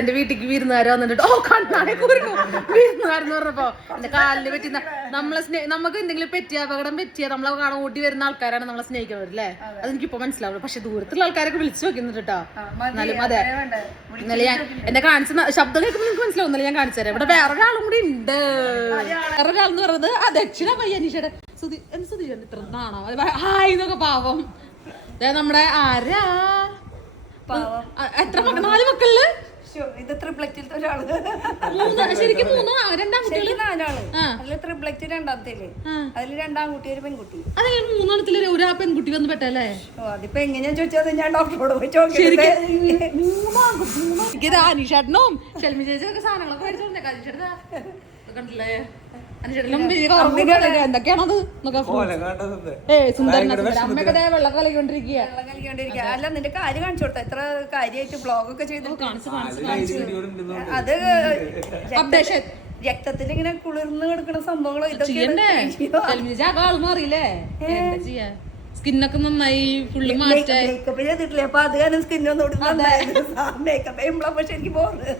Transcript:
എന്റെ വീട്ടിക്ക് വിരുന്നുകാര് വന്നിട്ട് ഓ കണ്ണാടി വിരുന്നുകാരെന്ന് പറഞ്ഞപ്പോ എന്റെ കാലിന് പറ്റുന്ന നമുക്ക് എന്തെങ്കിലും പറ്റിയ അപകടം പറ്റിയ നമ്മളെ കാണാൻ ഓടി വരുന്ന ആൾക്കാരാണ് നമ്മളെ സ്നേഹിക്കുന്നത് അല്ലേ? അതെനിക്കിപ്പോ മനസ്സിലാവുള്ളൂ. പക്ഷെ ദൂരത്തുള്ള ആൾക്കാരൊക്കെ വിളിച്ചു നോക്കുന്നുണ്ട് കേട്ടോ. എന്നാലും അതെ, ഇന്നലെ ഞാൻ എന്നെ കാണിച്ച ശബ്ദം കേൾക്കുമ്പോൾ നിങ്ങൾക്ക് മനസ്സിലാവും. ഇന്നലെ ഞാൻ കാണിച്ചു തരാം. ഇവിടെ വേറൊരാളും കൂടി ഉണ്ട്. വേറൊരാളെന്ന് പറയുന്നത് ആ ദക്ഷിണ പയ്യനീഷയുടെ സുധീഷന്റെ ഇത്ര നാണോ ഹായ് എന്നൊക്കെ പാവം. നമ്മുടെ ആരാ എത്ര മക്കൾ? 4 മക്കളില് ഇത് ട്രിപ്ലറ്റിലത്തെ ഒരാള്, ശരിക്കും 3 രണ്ടാം കുട്ടികൾ, 4 അതില് ട്രിപ്ലറ്റ് രണ്ടാമത്തേല്, അതില് 2 ആൺകുട്ടി 1 പെൺകുട്ടി. അതെങ്ങനെ 3 എണ്ണത്തില് ഒരു പെൺകുട്ടി വന്ന് പെട്ടല്ലേ? അതിപ്പോ എങ്ങനെയാ ചോദിച്ചത്? ഞാൻ ഡോക്ടറോട് പോയി ചോദിച്ചത്. അനീഷേട്ടനും ഷെൽമി ചേച്ചിയൊക്കെ സാധനങ്ങളൊക്കെ മേടിച്ചോണ്ടേ കണ്ടില്ലേ? എന്തൊക്കെയാണത് സുന്ദരനൊക്കെ വെള്ളം കളിക്കൊണ്ടിരിക്കുക. അല്ല നിന്റെ കാര്യം കാണിച്ചു കൊടുത്ത എത്ര കാര്യമായിട്ട് ബ്ലോഗൊക്കെ ചെയ്തു. അത് രക്തത്തിൽ ഇങ്ങനെ കുളിർന്ന് കിടക്കുന്ന സംഭവങ്ങളോ ഇതൊക്കെ അറിയില്ലേ? സ്കിന്നൊക്കെ നന്നായി ഫുള്ള് മാറ്റായി. മേക്കപ്പ് ചെയ്തിട്ടില്ലേ? അപ്പൊ അത് കാരണം സ്കിന്നൊന്നും മേക്കപ്പ് ചെയ്യുമ്പോഴാ പക്ഷെ എനിക്ക് പോകുന്നത്